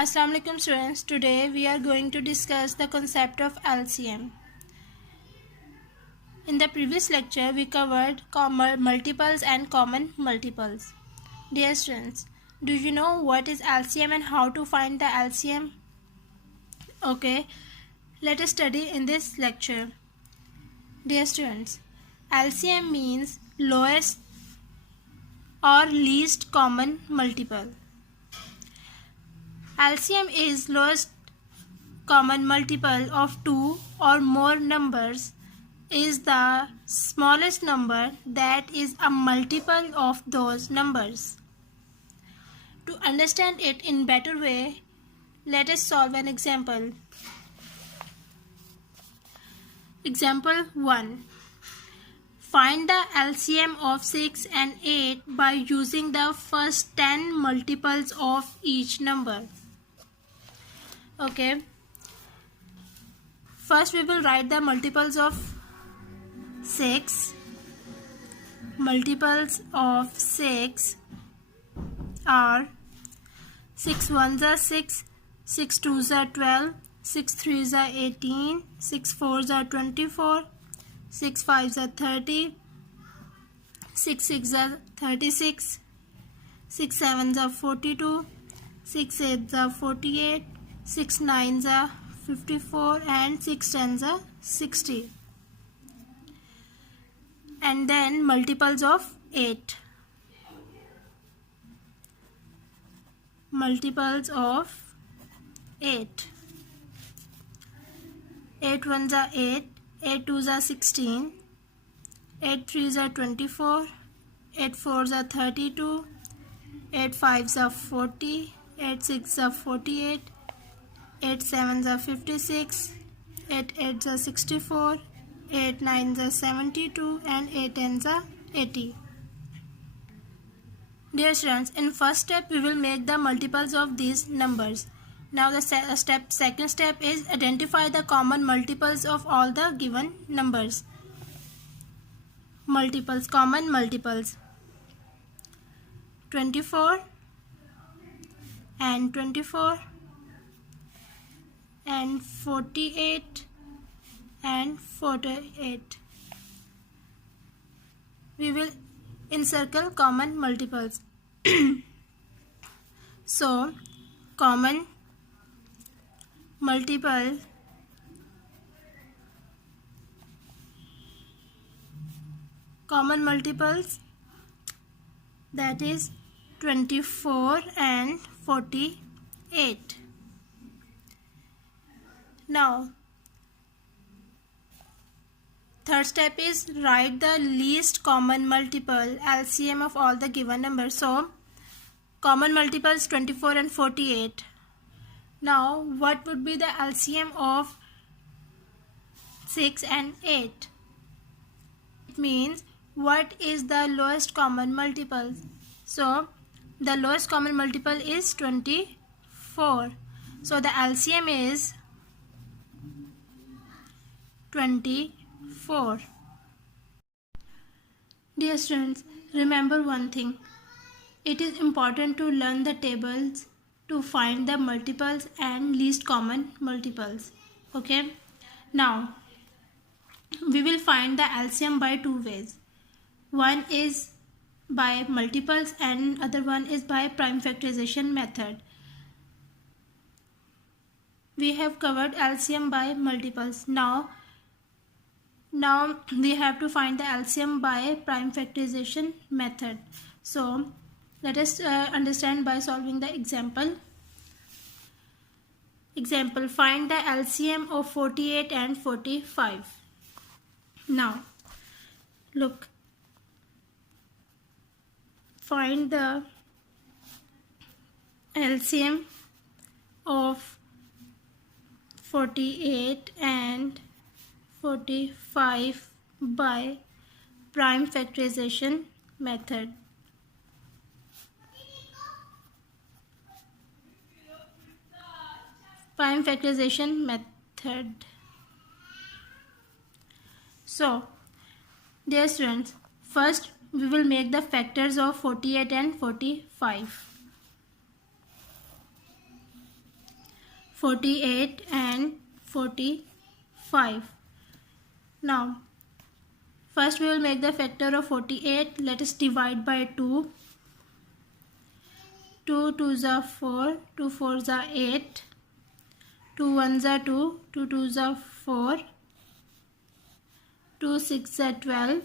Assalamu alaikum students. Today we are going to discuss the concept of LCM. In the previous lecture we covered common multiples and common multiples. Dear students, do you know what is LCM and how to find the LCM? Okay, let us study in this lecture. Dear students, LCM means lowest or least common multiple. LCM is lowest common multiple of two or more numbers, is the smallest number that is a multiple of those numbers. To understand it in better way, let us solve an example. Example 1. Find the LCM of 6 and 8 by using the first 10 multiples of each number. Okay. First we will write the multiples of 6. Multiples of 6 are 6 1s are 6, 6 2s are 12, 6 3s are 18, 6 4s are 24, 6 5s are 30, 6 6s are 36, 6 7s are 42, 6 8s are 48, 6 9s are 54 and 6 10s are 60. And then multiples of 8. Multiples of 8. 8 1s are 8, 8 2s are 16, 8 3s are 24, 8 4s are 32, 8 5s are 40, 8 6s are 48, 8 7s are 56, 8 8s are 64, 8 9s are 72 and 8 10s are 80. Dear students, in first step we will make the multiples of these numbers. Now the second step is identify the common multiples of all the given numbers. Multiples, common multiples. 24 and 24 and 48 and 48. We will encircle common multiples. So, common multiples that is 24 and 48. Now, third step is write the least common multiple LCM of all the given numbers. So, common multiples 24 and 48. Now, what would be the LCM of 6 and 8? It means what is the lowest common multiple? So, the lowest common multiple is 24. So, the LCM is 24. Dear students, remember one thing. It is important to learn the tables to find the multiples and least common multiples. Okay. Now, we will find the LCM by two ways. One is by multiples and other one is by prime factorization method. We have covered LCM by multiples. Now we have to find the LCM by prime factorization method. So let us understand by solving the example. Example, find the LCM of 48 and 45. Now look, find the LCM of 48 and 45 by prime factorization method. Prime factorization method. So, dear students, first we will make the factors of 48 and 45. 48 and 45. Now first we will make the factor of 48. Let us divide by 2. 2 2s are 4, 2 4s are 8, 2 1s are 2, 2 2s are 4, 2 6s are 12,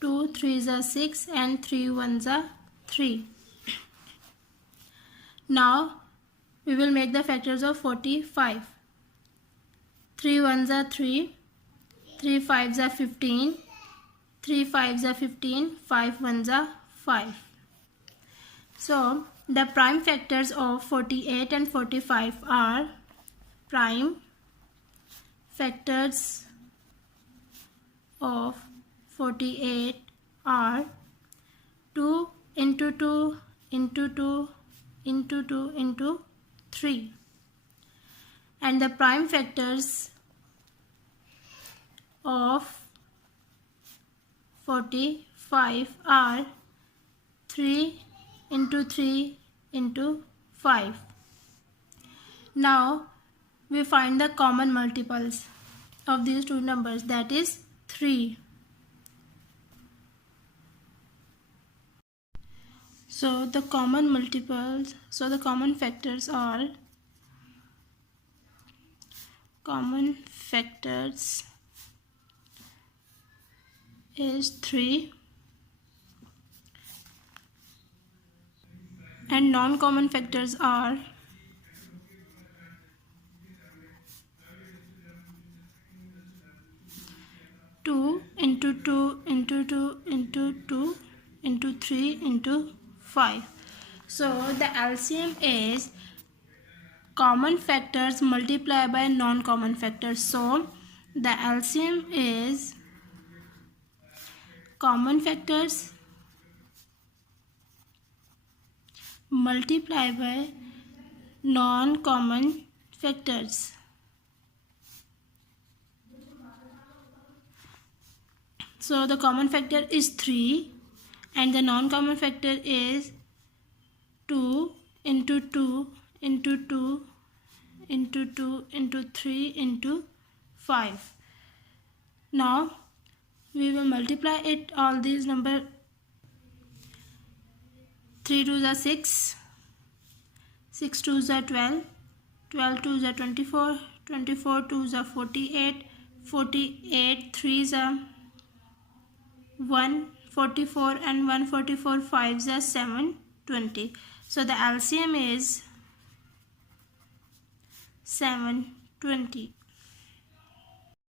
2 3s are 6 and 3 1s are 3. Now we will make the factors of 45. 3 1s are 3, 3 5s are 15, 3 5s are 15, 5 1s are 5. So the prime factors of 48 and 45 are prime factors of 48 are 2 into 2 into 2 into 2 into 3, and the prime factors of 45 are 3 into 3 into 5. Now we find the common multiples of these two numbers, that is 3. So the common factors are is 3, and non-common factors are 2 into 2 into 2 into 2 into 3 into 5. So the LCM is common factors multiplied by non-common factors. So the LCM is common factors multiplied by non-common factors. So the common factor is 3 and the non-common factor is 2 into 2 into 2 into 2 into 3 into 5. Now we will multiply it, all these numbers. 3 2s are 6, 6 2s are 12, 12 2s are 24, 24 2s are 48, 48 3s are 144 and 144 5s are 720. So the LCM is 720.